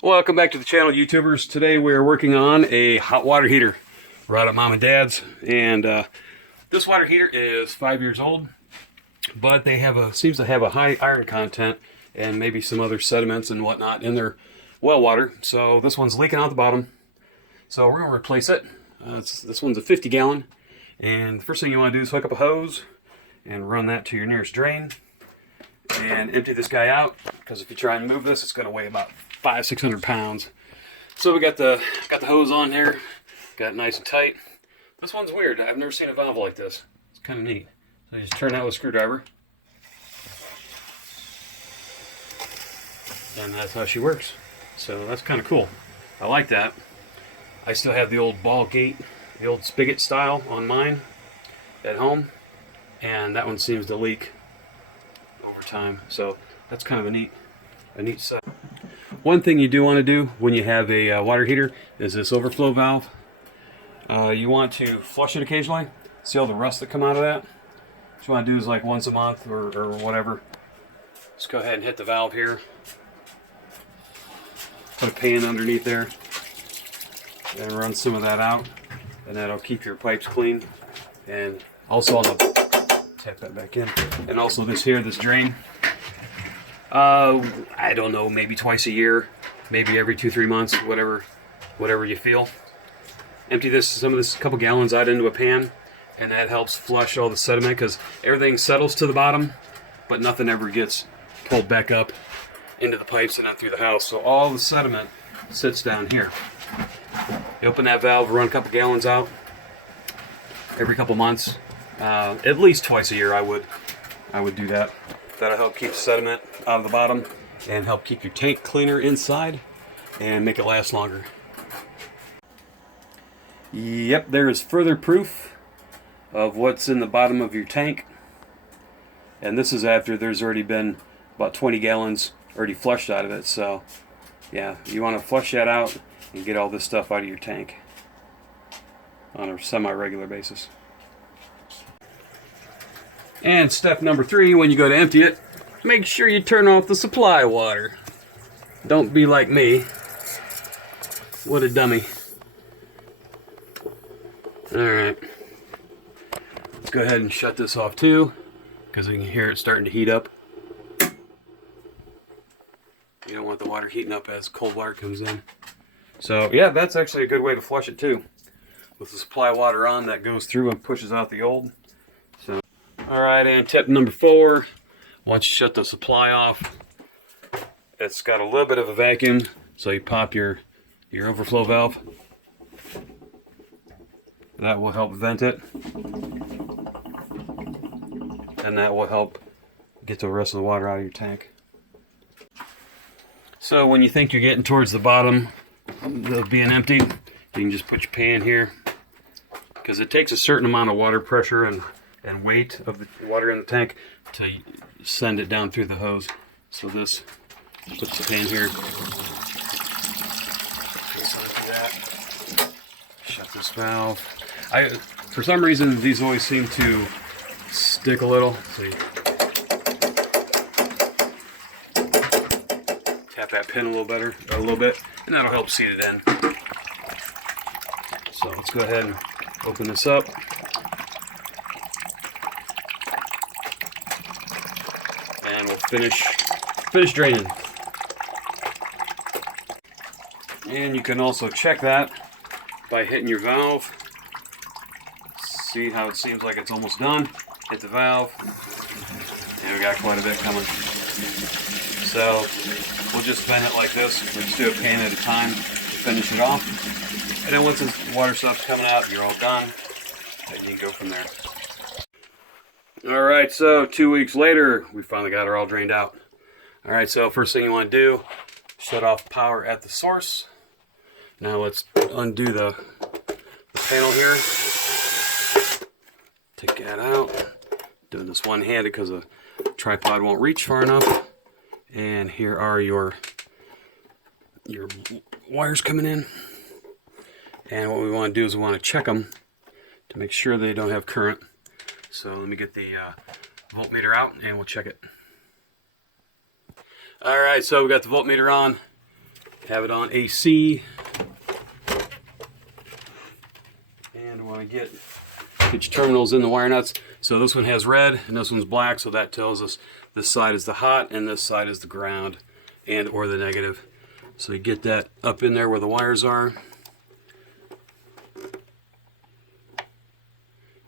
Welcome back to the channel, YouTubers. Today we're working on a hot water heater. We're out at Mom and Dad's, and this water heater is 5 years old, but they have seems to have a high iron content and maybe some other sediments and whatnot in their well water. So this one's leaking out the bottom. So we're gonna replace it. This one's a 50 gallon, and the first thing you want to do is hook up a hose and run that to your nearest drain and empty this guy out, because if you try and move this, it's going to weigh about 500-600 pounds. So we got the hose on here, got it nice and tight. This one's weird. I've never seen a valve like this. It's kind of neat. So you just turn that with a screwdriver, and that's how she works. So that's kind of cool. I like that. I still have the old ball gate, the old spigot style on mine at home, and that one seems to leak over time. So that's kind of a neat set. One thing you do want to do when you have a water heater is this overflow valve. You want to flush it occasionally. See all the rust that come out of that? What you want to do is like once a month or whatever. Just go ahead and hit the valve here. Put a pan underneath there and run some of that out, and that'll keep your pipes clean. And also on the tap that back in. And also this drain. I don't know, maybe twice a year, maybe every 2-3 months, whatever you feel. Empty some of this couple gallons out into a pan, and that helps flush all the sediment, because everything settles to the bottom, but nothing ever gets pulled back up into the pipes and out through the house. So all the sediment sits down here. You open that valve, run a couple gallons out every couple months, at least twice a year. I would do that. That'll help keep the sediment out of the bottom and help keep your tank cleaner inside and make it last longer. Yep, there is further proof of what's in the bottom of your tank. And this is after there's already been about 20 gallons already flushed out of it. So yeah, you want to flush that out and get all this stuff out of your tank on a semi-regular basis. And step number 3, when you go to empty it, make sure you turn off the supply water. Don't be like me. What a dummy. Alright. Let's go ahead and shut this off too, because you can hear it starting to heat up. You don't want the water heating up as cold water comes in. So yeah, that's actually a good way to flush it too. With the supply water on, that goes through and pushes out the old. So, alright, and tip number 4. Once you shut the supply off, it's got a little bit of a vacuum, so you pop your overflow valve. That will help vent it, and that will help get the rest of the water out of your tank. So when you think you're getting towards the bottom of being emptied, you can just put your pan here, because it takes a certain amount of water pressure and weight of the water in the tank to send it down through the hose. So this puts the pan here. Shut this valve. For some reason, these always seem to stick a little. So you tap that pin a little bit, and that'll help seat it in. So let's go ahead and open this up. And we'll finish draining. And you can also check that by hitting your valve. See how it seems like it's almost done. Hit the valve, and we got quite a bit coming. So we'll just vent it like this. We'll just do a pan at a time to finish it off. And then once the water stops coming out, you're all done, and you can go from there. Alright, so 2 weeks later, we finally got her all drained out. Alright, so first thing you want to do, shut off power at the source. Now let's undo the panel here. Take that out. Doing this one-handed because the tripod won't reach far enough. And here are your wires coming in. And what we want to do is we want to check them to make sure they don't have current. So let me get the voltmeter out and we'll check it. Alright, so we got the voltmeter on, have it on AC. And want to get your terminals in the wire nuts. So this one has red and this one's black, so that tells us this side is the hot and this side is the ground and or the negative. So you get that up in there where the wires are.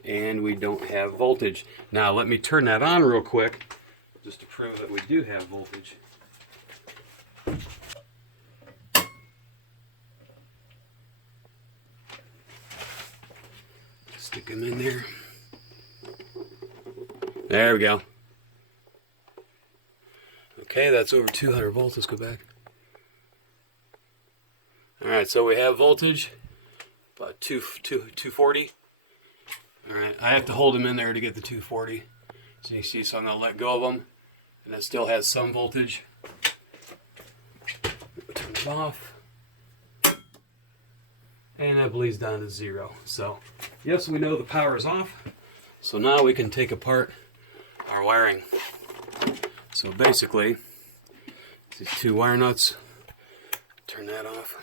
And we don't have voltage. Now let me turn that on real quick just to prove that we do have voltage. Stick them in there. There we go. Okay, that's over 200 volts. Let's go back. Alright, so we have voltage, about 240. Alright, I have to hold them in there to get the 240. So you see, so I'm going to let go of them. And it still has some voltage. Turn it off. And that bleeds down to 0. So, yes, we know the power is off. So now we can take apart our wiring. So basically, these 2 wire nuts, turn that off.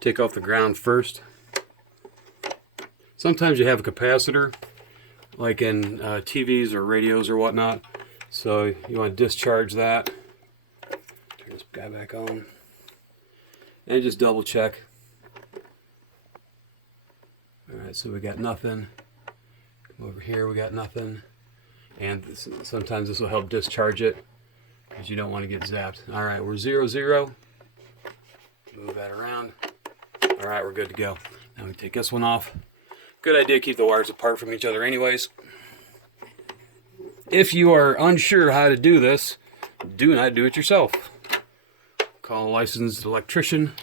Take off the ground first. Sometimes you have a capacitor, like in TVs or radios or whatnot. So you want to discharge that. Turn this guy back on. And just double check. Alright, so we got nothing. Come over here, we got nothing. And sometimes this will help discharge it, because you don't want to get zapped. Alright, we're 0, 0. Move that around. Alright, we're good to go. Now we take this one off. Good idea to keep the wires apart from each other anyways. If you are unsure how to do this, do not do it yourself. Call a licensed electrician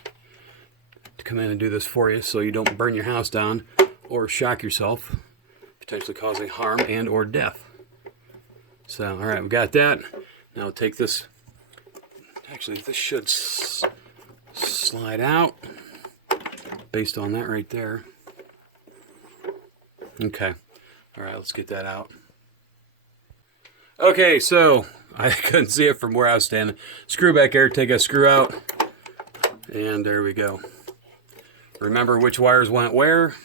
to come in and do this for you so you don't burn your house down or shock yourself, potentially causing harm and or death. So, alright, we got that. Now take this. Actually, this should slide out based on that right there. Okay. Alright, let's get that out. Okay, so I couldn't see it from where I was standing. Screw back there, take a screw out, and there we go. Remember which wires went where.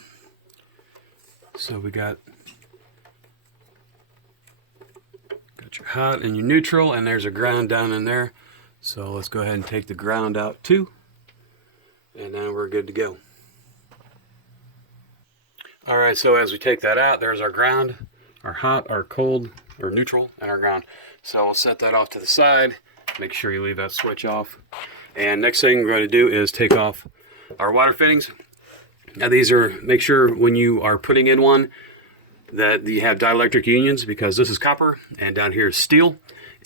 So we got your hot and your neutral, and there's a ground down in there. So let's go ahead and take the ground out too, and now we're good to go. Alright, so as we take that out, there's our ground, our hot, our cold, or neutral, and our ground. So we'll set that off to the side. Make sure you leave that switch off. And next thing we're going to do is take off our water fittings. Now these are, make sure when you are putting in one that you have dielectric unions, because this is copper and down here is steel.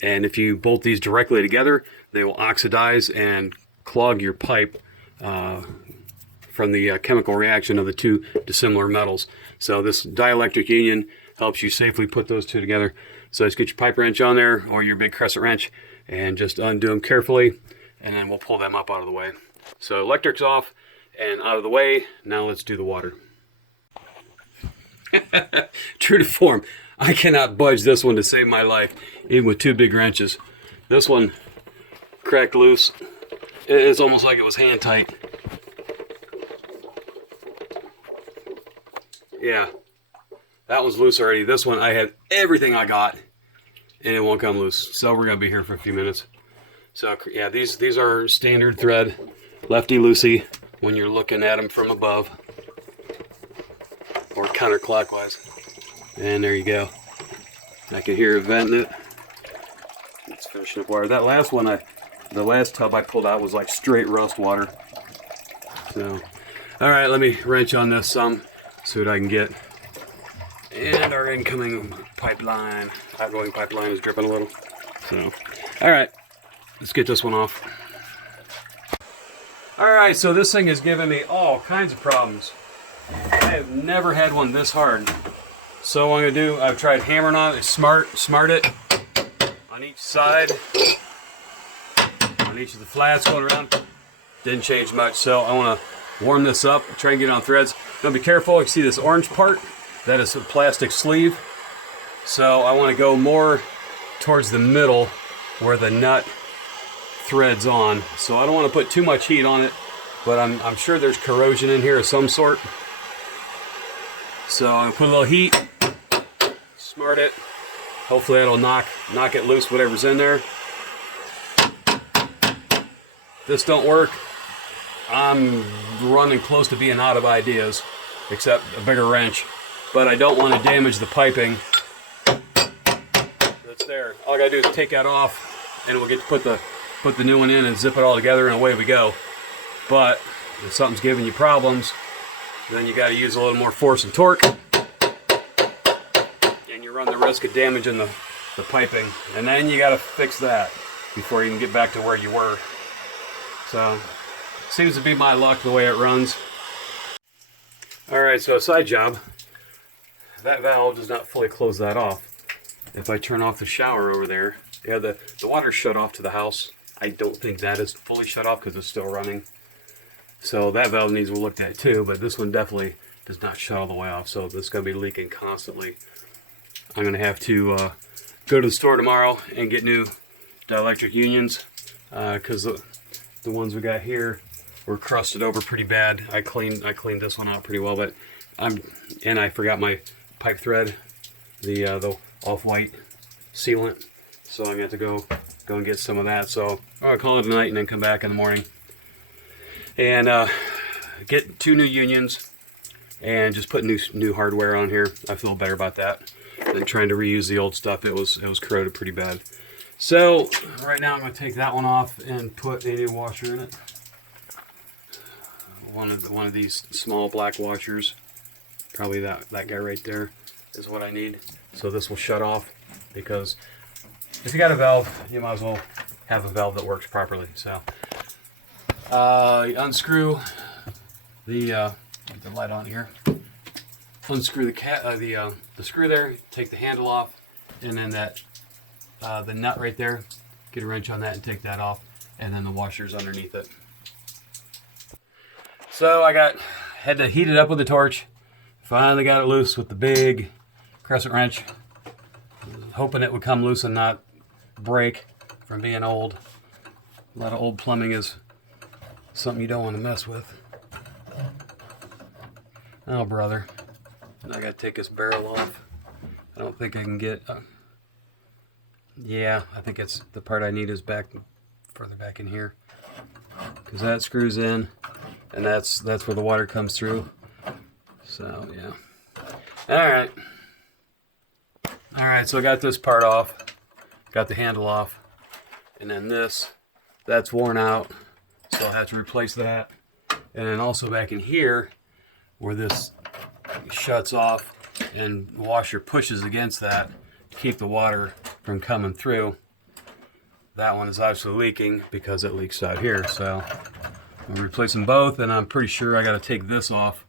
And if you bolt these directly together, they will oxidize and clog your pipe from the chemical reaction of the two dissimilar metals. So this dielectric union helps you safely put those two together. So just get your pipe wrench on there or your big crescent wrench and just undo them carefully, and then we'll pull them up out of the way. So electric's off and out of the way. Now let's do the water. True to form, I cannot budge this one to save my life, even with 2 big wrenches. This one cracked loose. It's almost like it was hand tight. Yeah, that one's loose already. This one, I have everything I got, and it won't come loose. So we're gonna be here for a few minutes. So yeah, these are standard thread, lefty-loosey, when you're looking at them from above or counterclockwise. And there you go. I can hear it venting it. It's finishing up water. That last one, the last tub I pulled out was like straight rust water. So, all right, let me wrench on this some. See what I can get. And our incoming pipeline, outgoing pipeline is dripping a little. So, all right, let's get this one off. All right, so this thing is giving me all kinds of problems. I have never had one this hard. So what I'm gonna do, I've tried hammering on it, smart it on each side, on each of the flats going around. Didn't change much, so I wanna warm this up, try and get it on threads. Now be careful, you see this orange part? That is a plastic sleeve. So I want to go more towards the middle where the nut threads on. So I don't want to put too much heat on it, but I'm sure there's corrosion in here of some sort. So I'm gonna put a little heat, smart it. Hopefully that'll knock it loose, whatever's in there. This don't work. I'm running close to being out of ideas, except a bigger wrench. But I don't want to damage the piping that's there. All I gotta do is take that off, and we'll get to put the new one in and zip it all together, and away we go. But if something's giving you problems, then you got to use a little more force and torque, and you run the risk of damaging the piping. And then you got to fix that before you can get back to where you were. So seems to be my luck the way it runs. All right, so a side job. That valve does not fully close that off. If I turn off the shower over there, yeah, the water's shut off to the house. I don't think that is fully shut off because it's still running. So that valve needs to be looked at too, but this one definitely does not shut all the way off. So this is going to be leaking constantly. I'm going to have to go to the store tomorrow and get new dielectric unions because the ones we got here were crusted over pretty bad. I cleaned this one out pretty well, but I forgot my pipe thread, the off-white sealant. So I'm going to have to go and get some of that. So I'll call it a night and then come back in the morning and get 2 new unions and just put new hardware on here. I feel better about that than trying to reuse the old stuff. It was corroded pretty bad. So right now I'm going to take that one off and put a new washer in it. One of these small black washers, probably that guy right there, is what I need. So this will shut off, because if you got a valve, you might as well have a valve that works properly. So unscrew get the light on here. Unscrew the screw there. Take the handle off, and then the nut right there. Get a wrench on that and take that off, and then the washer's underneath it. So I had to heat it up with the torch. Finally got it loose with the big crescent wrench. Hoping it would come loose and not break from being old. A lot of old plumbing is something you don't want to mess with. Oh, brother. And I got to take this barrel off. I don't think I can get... yeah, I think it's the part I need is further back in here. Because that screws in, and that's where the water comes through. So, yeah. Alright. Alright, so I got this part off. Got the handle off. And then that's worn out. So I'll have to replace that. And then also back in here, where this shuts off and the washer pushes against that to keep the water from coming through. That one is obviously leaking because it leaks out here. So I'm replacing both, and I'm pretty sure I got to take this off,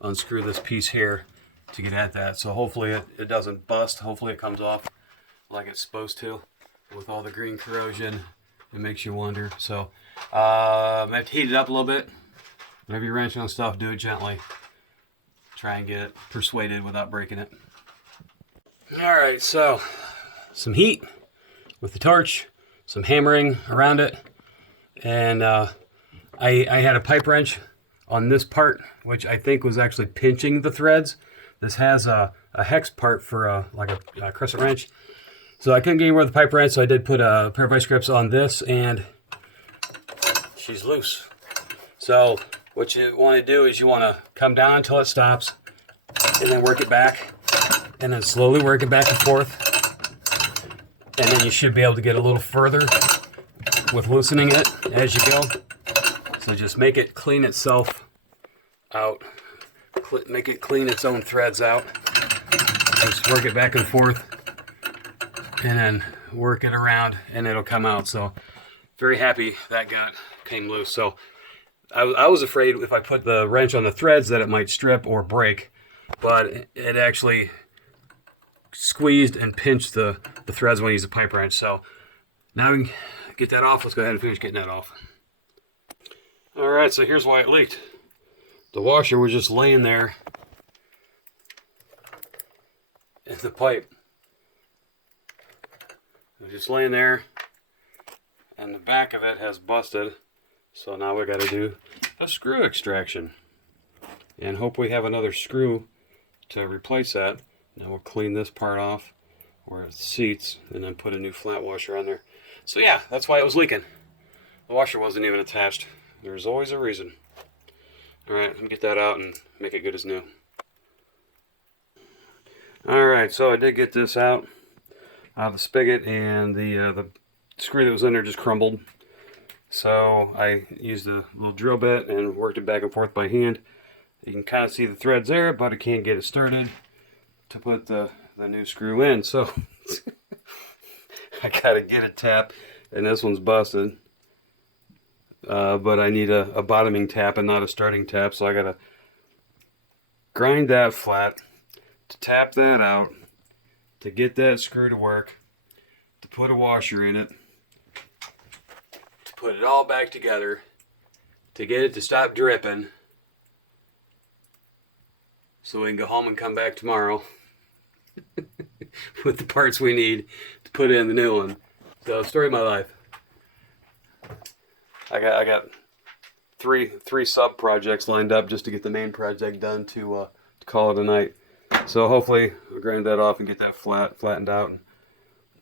unscrew this piece here to get at that. So hopefully it doesn't bust. Hopefully it comes off like it's supposed to. With all the green corrosion, it makes you wonder. So I have to heat it up a little bit. Whenever you wrench on stuff, do it gently. Try and get it persuaded without breaking it. Alright, so some heat with the torch, some hammering around it, and I had a pipe wrench on this part, which I think was actually pinching the threads. This has a hex part for like a crescent wrench. So I couldn't get anywhere with the pipe wrench, so I did put a pair of vice grips on this, and she's loose. So what you want to do is you want to come down until it stops, and then work it back, and then slowly work it back and forth. And then you should be able to get a little further with loosening it as you go. So just make it clean itself out. Make it clean its own threads out. Just work it back and forth, and then work it around, and it'll come out. So very happy that came loose. So I was afraid if I put the wrench on the threads that it might strip or break, but it actually squeezed and pinched the threads when I use a pipe wrench. So now we can get that off. Let's go ahead and finish getting that off. Alright, so here's why it leaked. The washer was just laying there in the pipe. just laying there, and the back of it has busted. So now we got to do a screw extraction, and hope we have another screw to replace that. Now we'll clean this part off where it seats, and then put a new flat washer on there. So yeah, that's why it was leaking. The washer wasn't even attached. There's always a reason. All right, let me get that out and make it good as new. All right, so I did get this out of the spigot, and the screw that was in there just crumbled. So I used a little drill bit and worked it back and forth by hand. You can kind of see the threads there, but I can't get it started to put the new screw in. So I gotta get a tap, and this one's busted. But I need a bottoming tap and not a starting tap, so I gotta grind that flat to tap that out, to get that screw to work, to put a washer in it, to put it all back together, to get it to stop dripping, so we can go home and come back tomorrow with the parts we need to put in the new one. So, story of my life. I got three sub projects lined up just to get the main project done to call it a night. So hopefully we'll grind that off and get that flattened out and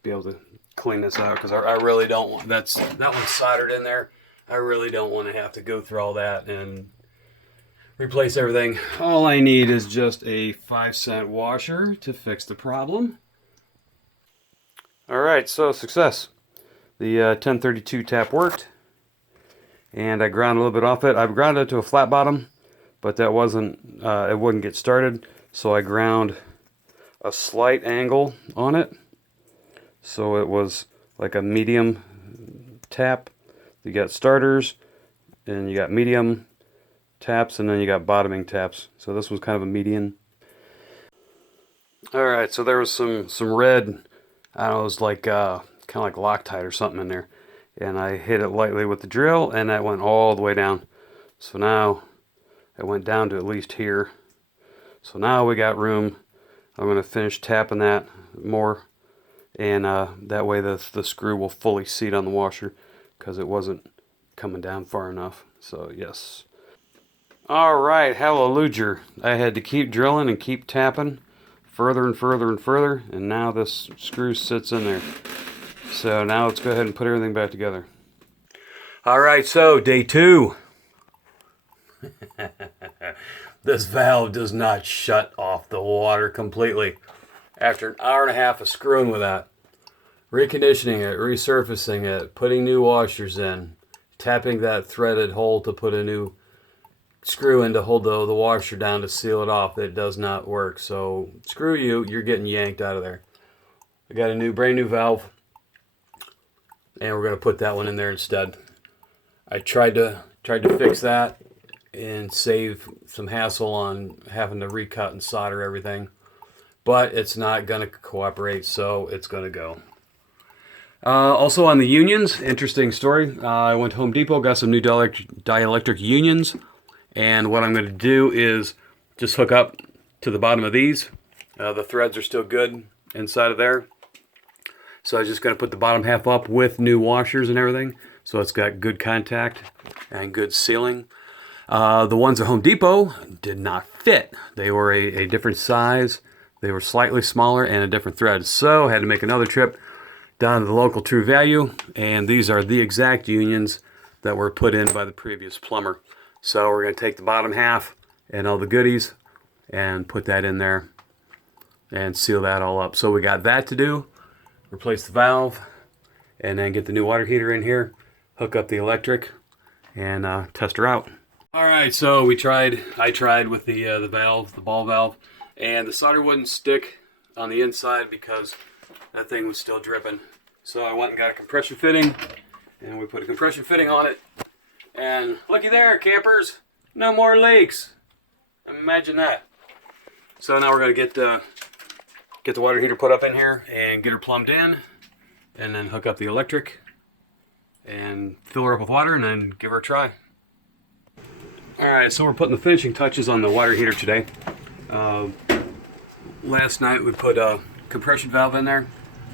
be able to clean this out, because I really don't want that one's soldered in there. I really don't want to have to go through all that and replace everything. All I need is just a 5-cent washer to fix the problem. All right, so success. The 1032 tap worked, and I ground a little bit off it. I ground it to a flat bottom, but that wasn't, it wouldn't get started. So I ground a slight angle on it. So it was like a medium tap. You got starters, and you got medium taps, and then you got bottoming taps. So this was kind of a median. All right, so there was some red, I don't know, it was like kind of like Loctite or something in there. And I hit it lightly with the drill, and that went all the way down. So now it went down to at least here. So now we got room. I'm going to finish tapping that more, and that way the screw will fully seat on the washer, because it wasn't coming down far enough. So yes. All right, hallelujah. I had to keep drilling and keep tapping further and further and further, and now this screw sits in there. So now let's go ahead and put everything back together. All right, so day 2. This valve does not shut off the water completely. After an hour and a half of screwing with that, reconditioning it, resurfacing it, putting new washers in, tapping that threaded hole to put a new screw in to hold the washer down to seal it off, it does not work. So screw you, you're getting yanked out of there. I got a brand new valve, and we're going to put that one in there instead. I tried to fix that and save some hassle on having to recut and solder everything, but it's not going to cooperate, so it's going to go. Also on the unions, interesting story. I went to Home Depot, got some new dielectric unions, and what I'm going to do is just hook up to the bottom of these. The threads are still good inside of there, so I'm just going to put the bottom half up with new washers and everything, so it's got good contact and good sealing. The ones at Home Depot did not fit. They were a different size. They were slightly smaller and a different thread. So I had to make another trip down to the local True Value, and these are the exact unions that were put in by the previous plumber. So we're going to take the bottom half and all the goodies and put that in there and seal that all up. So we got that to do. Replace the valve, and then get the new water heater in here, hook up the electric, and test her out. All right, so I tried with the valve, the ball valve, and the solder wouldn't stick on the inside because that thing was still dripping. So I went and got a compression fitting, and we put a compression fitting on it. And looky there, campers, no more leaks. Imagine that. So now we're gonna get the water heater put up in here and get her plumbed in, and then hook up the electric and fill her up with water, and then give her a try. Alright, so we're putting the finishing touches on the water heater today. Last night we put a compression valve in there.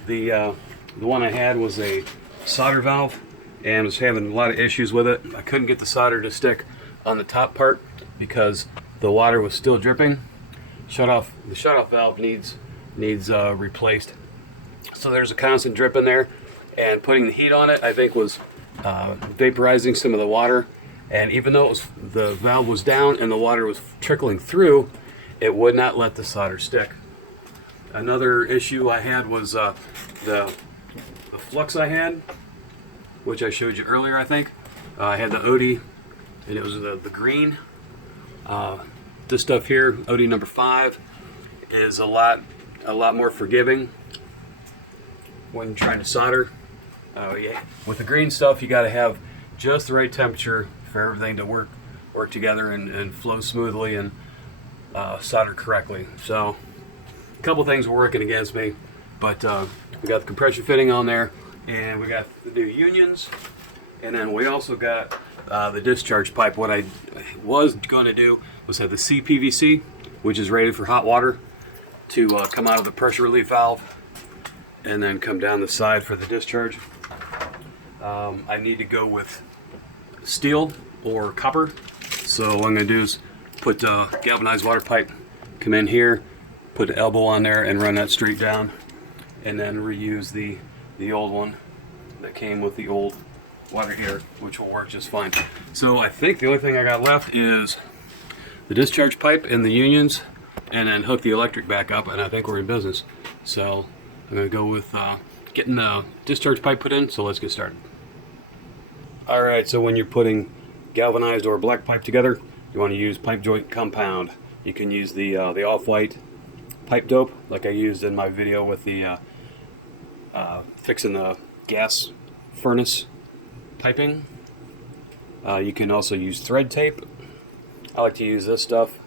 The The one I had was a solder valve and was having a lot of issues with it. I couldn't get the solder to stick on the top part because the water was still dripping. The shutoff valve needs replaced. So there's a constant drip in there, and putting the heat on it I think was vaporizing some of the water. And even though the valve was down and the water was trickling through, it would not let the solder stick. Another issue I had was the flux I had, which I showed you earlier, I think. I had the Odie, and it was the green. This stuff here, Odie number 5, is a lot more forgiving when trying to solder. Yeah. With the green stuff, you got to have just the right temperature for everything to work together and flow smoothly and solder correctly. So a couple things were working against me, but we got the compression fitting on there, and we got the new unions, and then we also got the discharge pipe. What I was going to do was have the CPVC, which is rated for hot water, to come out of the pressure relief valve and then come down the side for the discharge. I need to go with steel or copper, so what I'm going to do is put galvanized water pipe, come in here, put the elbow on there and run that straight down, and then reuse the old one that came with the old water heater, which will work just fine. So I think the only thing I got left is the discharge pipe and the unions, and then hook the electric back up, and I think we're in business. So I'm going to go with getting the discharge pipe put in, so let's get started. Alright, so when you're putting galvanized or black pipe together, you want to use pipe joint compound. You can use the off-white pipe dope, like I used in my video with the fixing the gas furnace piping. You can also use thread tape. I like to use this stuff,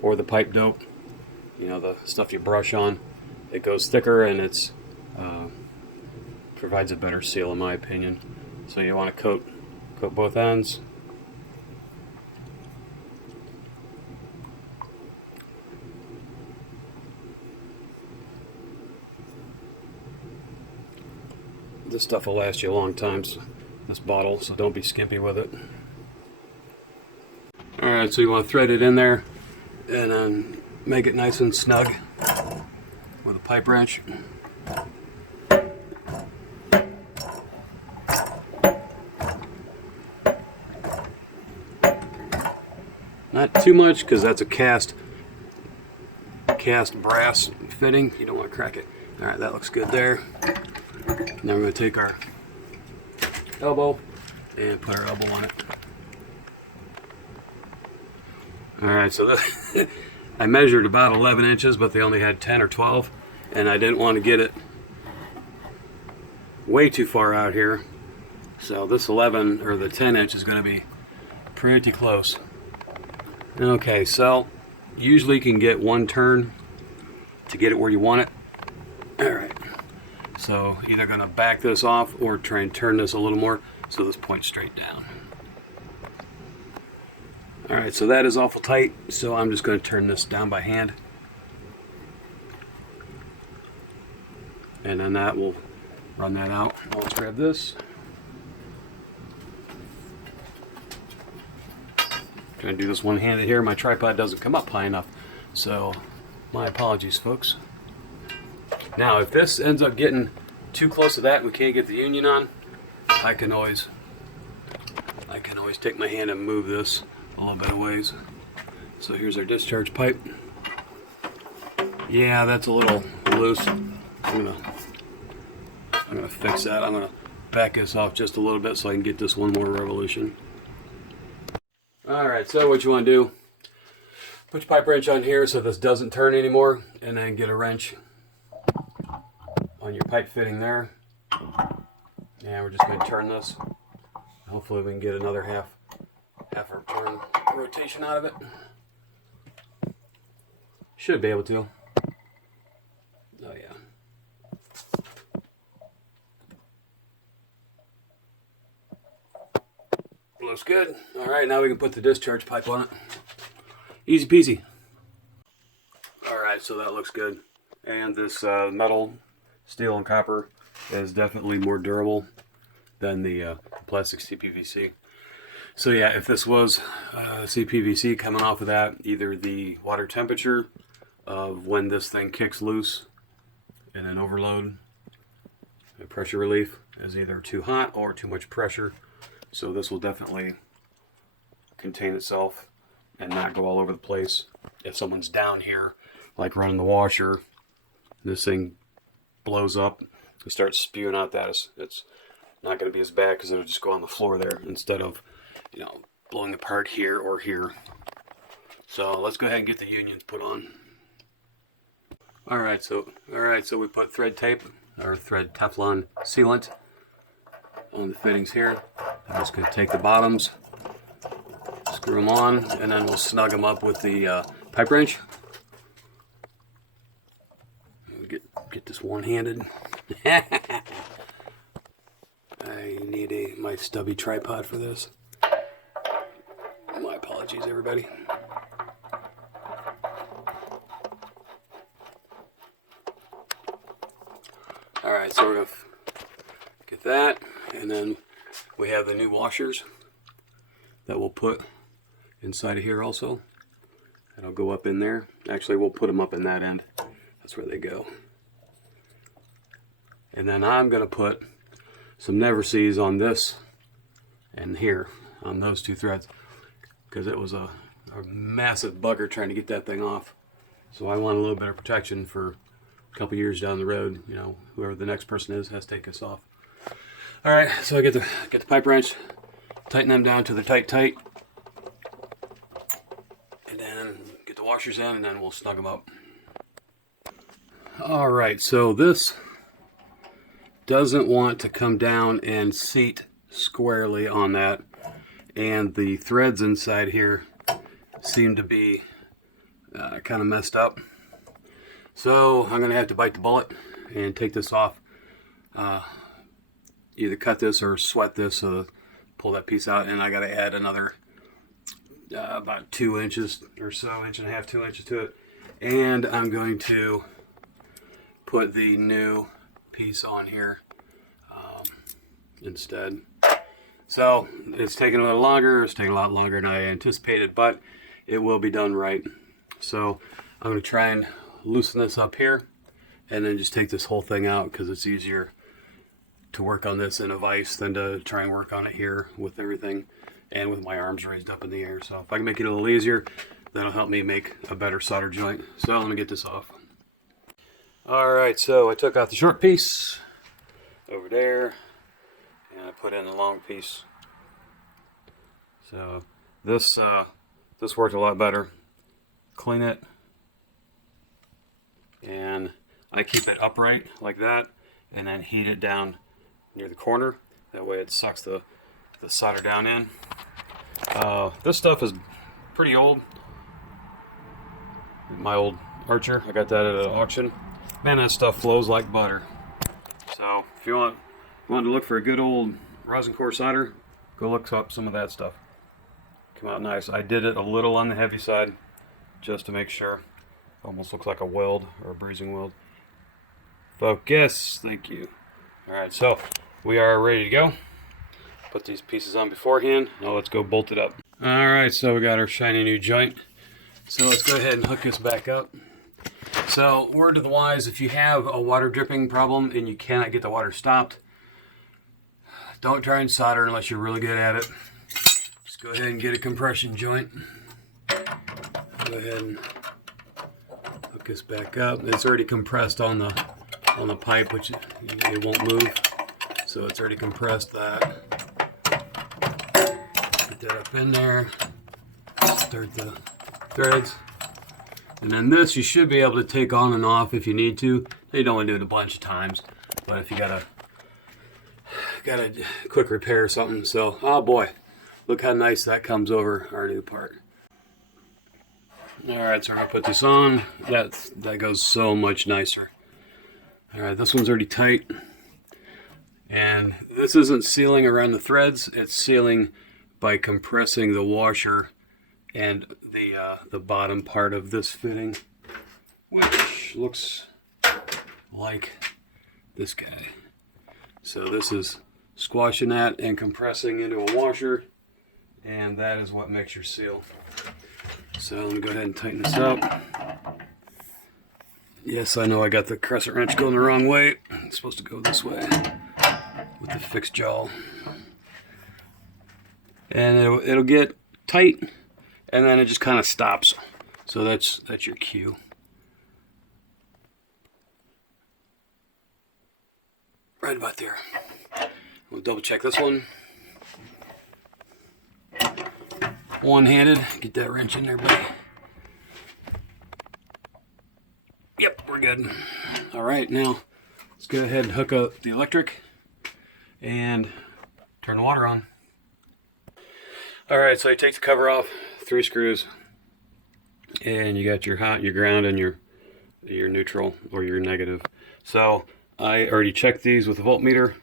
or the pipe dope, you know, the stuff you brush on. It goes thicker and it's provides a better seal in my opinion. So you want to coat both ends. This stuff will last you a long time, this bottle, so don't be skimpy with it. Alright, so you want to thread it in there and then make it nice and snug with a pipe wrench. Not too much, because that's a cast brass fitting. You don't want to crack it. Alright, that looks good there. Now we're going to take our elbow and put our elbow on it. Alright, so I measured about 11 inches, but they only had 10 or 12, and I didn't want to get it way too far out here. So this 11 or the 10 inch is going to be pretty close. Okay, so usually you can get one turn to get it where you want it. Alright, so either going to back this off or try and turn this a little more so this points straight down. Alright, so that is awful tight, so I'm just going to turn this down by hand. And then that will run that out. Let's grab this. Trying to do this one-handed here. My tripod doesn't come up high enough, so my apologies, folks. Now, if this ends up getting too close to that and we can't get the union on, I can always take my hand and move this a little bit of ways. So here's our discharge pipe. Yeah, that's a little loose. I'm gonna fix that. I'm gonna back this off just a little bit so I can get this one more revolution. Alright, so what you want to do, put your pipe wrench on here so this doesn't turn anymore, and then get a wrench on your pipe fitting there. And we're just going to turn this. Hopefully we can get another half a turn rotation out of it. Should be able to. Oh yeah. Looks good. Alright, now we can put the discharge pipe on it. Easy peasy. Alright, so that looks good. And this metal, steel and copper is definitely more durable than the plastic CPVC. So yeah, if this was CPVC coming off of that, either the water temperature of when this thing kicks loose in an overload, the pressure relief is either too hot or too much pressure. So this will definitely contain itself and not go all over the place. If someone's down here, like running the washer, this thing blows up and starts spewing out that. It's not going to be as bad because it'll just go on the floor there instead of, you know, blowing apart here or here. So let's go ahead and get the unions put on. All right, so we put thread tape or thread Teflon sealant on the fittings here. I'm just going to take the bottoms, screw them on, and then we'll snug them up with the pipe wrench. Get this one-handed. I need my stubby tripod for this. My apologies, everybody. All right, so we're gonna get that, and then we have the new washers that we'll put inside of here also. That'll go up in there. Actually, we'll put them up in that end. That's where they go. And then I'm gonna put some Never-Seez on this and here on those two threads, because it was a massive bugger trying to get that thing off. So I want a little bit of protection for a couple years down the road. You know, whoever the next person is has to take this off. All right, so I get the pipe wrench, tighten them down to the tight, and then get the washers in, and then we'll snug them up. All right, so this doesn't want to come down and seat squarely on that, and the threads inside here seem to be kind of messed up. So I'm gonna have to bite the bullet and take this off. Either cut this or sweat this, pull that piece out, and I gotta add another about 2 inches or so, inch and a half, 2 inches to it. And I'm going to put the new piece on here instead. So it's taking a little longer. It's taking a lot longer than I anticipated, but it will be done right. So I'm going to try and loosen this up here and then just take this whole thing out, because it's easier to work on this in a vise than to try and work on it here with everything and with my arms raised up in the air. So if I can make it a little easier, that'll help me make a better solder joint. So let me get this off. All right, so I took out the short piece over there and I put in the long piece. So this worked a lot better. Clean it, and I keep it upright like that, and then heat it down near the corner. That way it sucks the solder down in. This stuff is pretty old. My old Archer, I got that at an auction. Man, that stuff flows like butter. So if you want to look for a good old rosin core solder, go look up some of that stuff. Come out nice. I did it a little on the heavy side just to make sure. Almost looks like a weld or a brazing weld. Focus, thank you. All right, so we are ready to go. Put these pieces on beforehand. Now let's go bolt it up. All right, so we got our shiny new joint. So let's go ahead and hook this back up. So word to the wise, if you have a water dripping problem and you cannot get the water stopped, don't try and solder unless you're really good at it. Just go ahead and get a compression joint. Go ahead and hook this back up. It's already compressed on the pipe, which it won't move. So it's already compressed that. Get that up in there. Start the threads. And then this you should be able to take on and off if you need to. You don't want to do it a bunch of times, but if you got a quick repair or something. So, oh boy, look how nice that comes over our new part. All right, so we're gonna put this on. That goes so much nicer. All right, this one's already tight, and this isn't sealing around the threads. It's sealing by compressing the washer and the bottom part of this fitting, which looks like this guy. So this is squashing that and compressing into a washer, and that is what makes your seal. So let me go ahead and tighten this up. Yes, I know I got the crescent wrench going the wrong way. It's supposed to go this way with the fixed jaw. And it'll get tight, and then it just kind of stops. So that's your cue. Right about there. We'll double check this one. One-handed. Get that wrench in there, buddy. Yep, we're good. All right, now let's go ahead and hook up the electric and turn the water on. All right, so you take the cover off, 3 screws, and you got your hot, your ground, and your neutral or your negative. So I already checked these with a voltmeter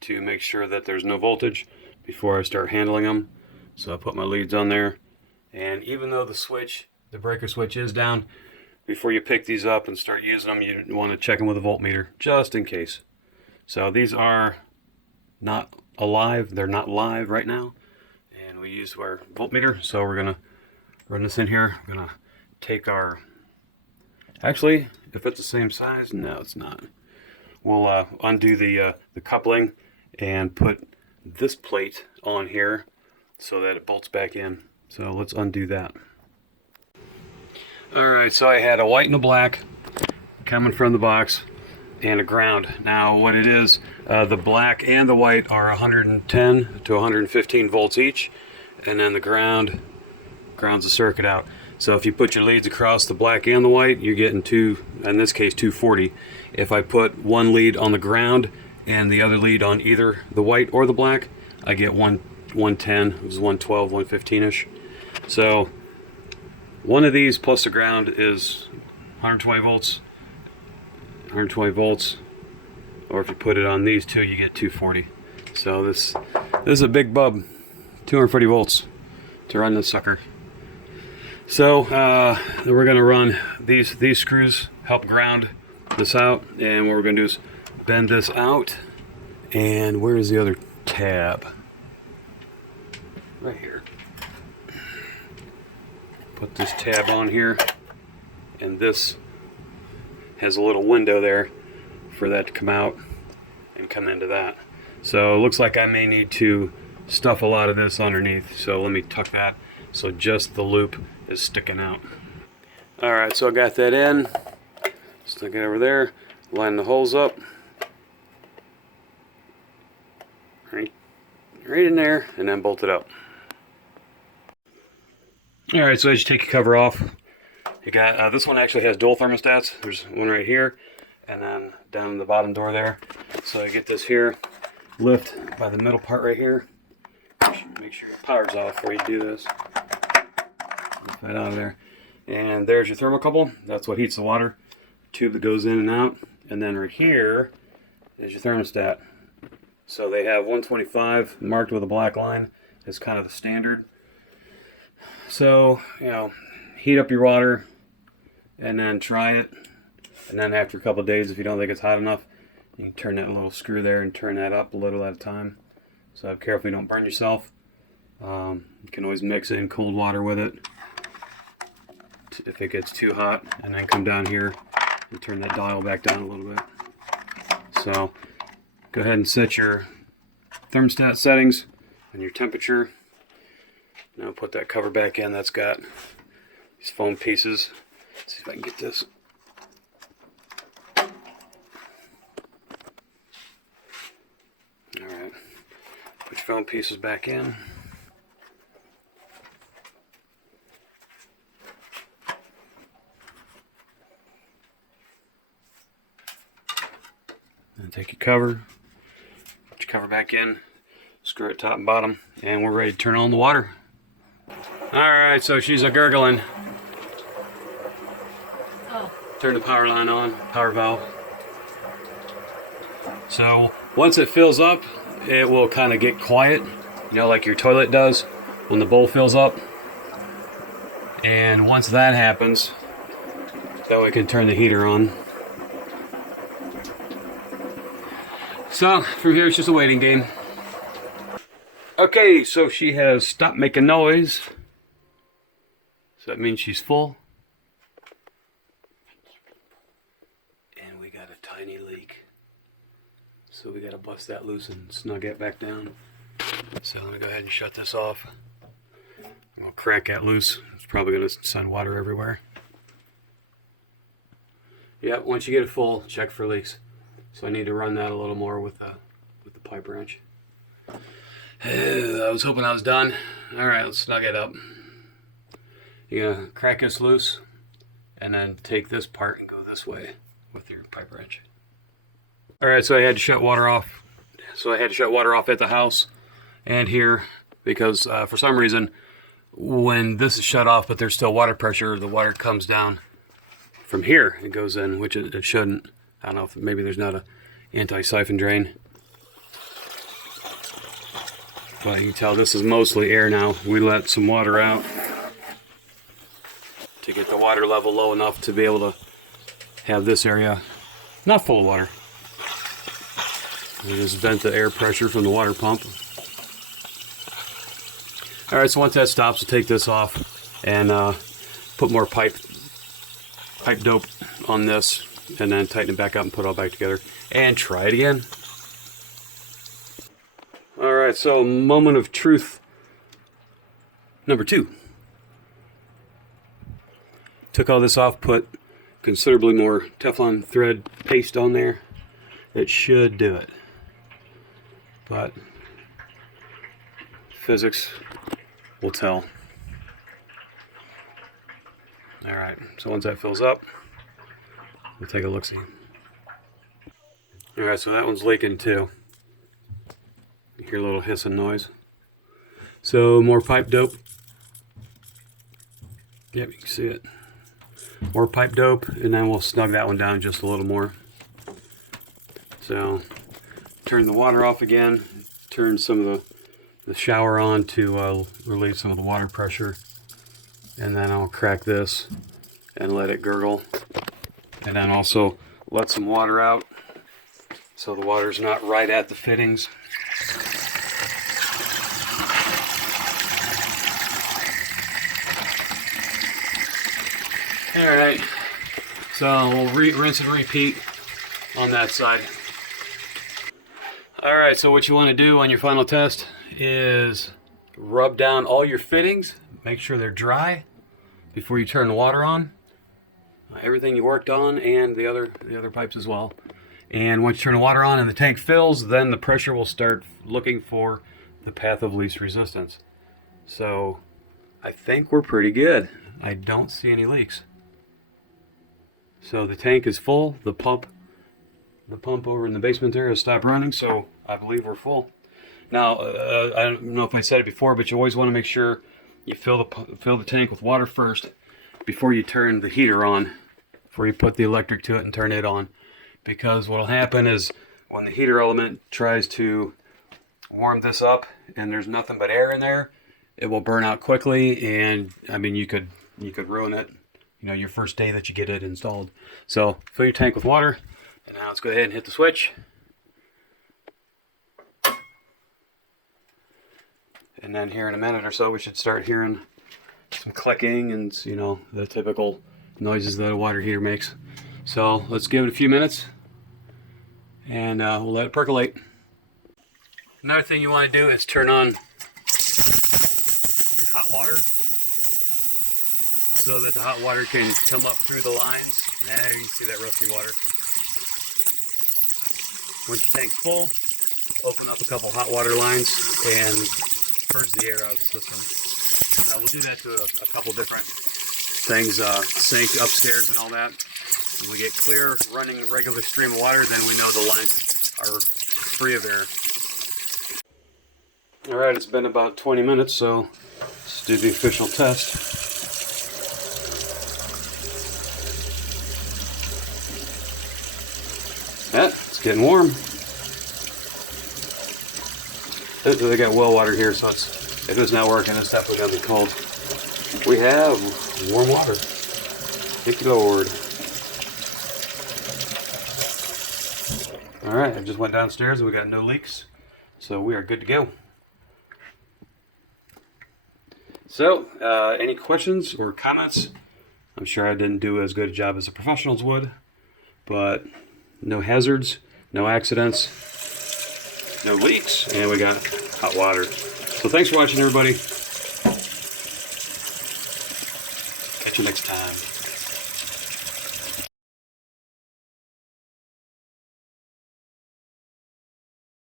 to make sure that there's no voltage before I start handling them. So I put my leads on there, and even though the breaker switch is down, before you pick these up and start using them, you want to check them with a voltmeter, just in case. So these are not alive, they're not live right now, and we used our voltmeter, so we're gonna run this in here. We're gonna take our, actually, if it's the same size, no it's not. We'll undo the coupling and put this plate on here so that it bolts back in. So let's undo that. Alright, so I had a white and a black coming from the box and a ground. Now what it is, the black and the white are 110 to 115 volts each, and then the grounds the circuit out. So if you put your leads across the black and the white, you're getting in this case 240. If I put one lead on the ground and the other lead on either the white or the black, I get 110, it was 112, 115-ish. So one of these plus the ground is 120 volts, 120 volts, or if you put it on these two, you get 240. So this is a big bub, 240 volts to run this sucker. So we're gonna run these screws, help ground this out, and what we're gonna do is bend this out. And where is the other tab? Right here. Put this tab on here, and this has a little window there for that to come out and come into that. So it looks like I may need to stuff a lot of this underneath, so let me tuck that so just the loop is sticking out. Alright, so I got that in, stick it over there, line the holes up right in there, and then bolt it up. Alright, so as you take your cover off, you got, this one actually has dual thermostats. There's one right here, and then down in the bottom door there. So you get this here, lift by the middle part right here. Make sure your power's off before you do this. Lift that out of there. And there's your thermocouple. That's what heats the water. Tube that goes in and out. And then right here is your thermostat. So they have 125 marked with a black line. It's kind of the standard. So, heat up your water and then try it. And then after a couple of days, if you don't think it's hot enough, you can turn that little screw there and turn that up a little at a time. So be careful you don't burn yourself. You can always mix in cold water with it if it gets too hot, and then come down here and turn that dial back down a little bit. So go ahead and set your thermostat settings and your temperature. Now put that cover back in. That's got these foam pieces. Let's see if I can get this. Alright, put your foam pieces back in. And take your cover, put your cover back in, screw it top and bottom, and we're ready to turn on the water. Alright, so she's a gurgling. Oh. Turn the power line on, power valve. So once it fills up, it will kind of get quiet, like your toilet does when the bowl fills up. And once that happens, then we can turn the heater on. So from here it's just a waiting game. Okay, so she has stopped making noise. So that means she's full. And we got a tiny leak. So we gotta bust that loose and snug it back down. So let me go ahead and shut this off. I'll crack that loose. It's probably gonna send water everywhere. Yeah, once you get it full, check for leaks. So I need to run that a little more with the pipe wrench. I was hoping I was done. All right, let's snug it up. You're gonna crack this loose, and then take this part and go this way with your pipe wrench. All right, so I had to shut water off. So I had to shut water off at the house and here because for some reason, when this is shut off, but there's still water pressure, the water comes down from here. It goes in, which it shouldn't. I don't know if maybe there's not a anti-siphon drain. But you can tell this is mostly air now. We let some water out to get the water level low enough to be able to have this area not full of water. We just vent the air pressure from the water pump. Alright, so once that stops, we'll take this off and put more pipe dope on this and then tighten it back up and put it all back together and try it again. Alright, so moment of truth number 2. Took all this off, put considerably more Teflon thread paste on there. It should do it. But physics will tell. Alright, so once that fills up, we'll take a look-see. Alright, so that one's leaking too. You hear a little hissing noise. So more pipe dope. Yep, you can see it. More pipe dope, and then we'll snug that one down just a little more. So turn the water off again. Turn some of the shower on to relieve some of the water pressure. And then I'll crack this and let it gurgle. And then also let some water out so the water's not right at the fittings. Alright, so we'll rinse and repeat on that side. Alright, so what you want to do on your final test is rub down all your fittings, make sure they're dry before you turn the water on. Everything you worked on and the other pipes as well. And once you turn the water on and the tank fills, then the pressure will start looking for the path of least resistance. So I think we're pretty good. I don't see any leaks. So the tank is full. The pump over in the basement there has stopped running, so I believe we're full. Now, I don't know if I said it before, but you always want to make sure you fill the tank with water first before you turn the heater on, before you put the electric to it and turn it on. Because what will happen is when the heater element tries to warm this up and there's nothing but air in there, it will burn out quickly, and I mean you could ruin it, you know, your first day that you get it installed. So fill your tank with water, and now let's go ahead and hit the switch. And then here in a minute or so we should start hearing some clicking and, you know, the typical noises that a water heater makes. So let's give it a few minutes and we'll let it percolate. Another thing you want to do is turn on your hot water so that the hot water can come up through the lines. There you see that rusty water. Once the tank's full, open up a couple hot water lines and purge the air out of the system. We'll do that to a couple different things, sink upstairs and all that. When we get clear, running regular stream of water, then we know the lines are free of air. Alright, it's been about 20 minutes, so let's do the official test. Yeah, it's getting warm. They got well water here, so if it's not working, it's definitely going to be cold. We have warm water. Thank you, Lord. All right, I just went downstairs and we got no leaks, so we are good to go. So, any questions or comments? I'm sure I didn't do as good a job as the professionals would, but no hazards, no accidents, no leaks, and we got hot water. So thanks for watching, everybody. Catch you next time.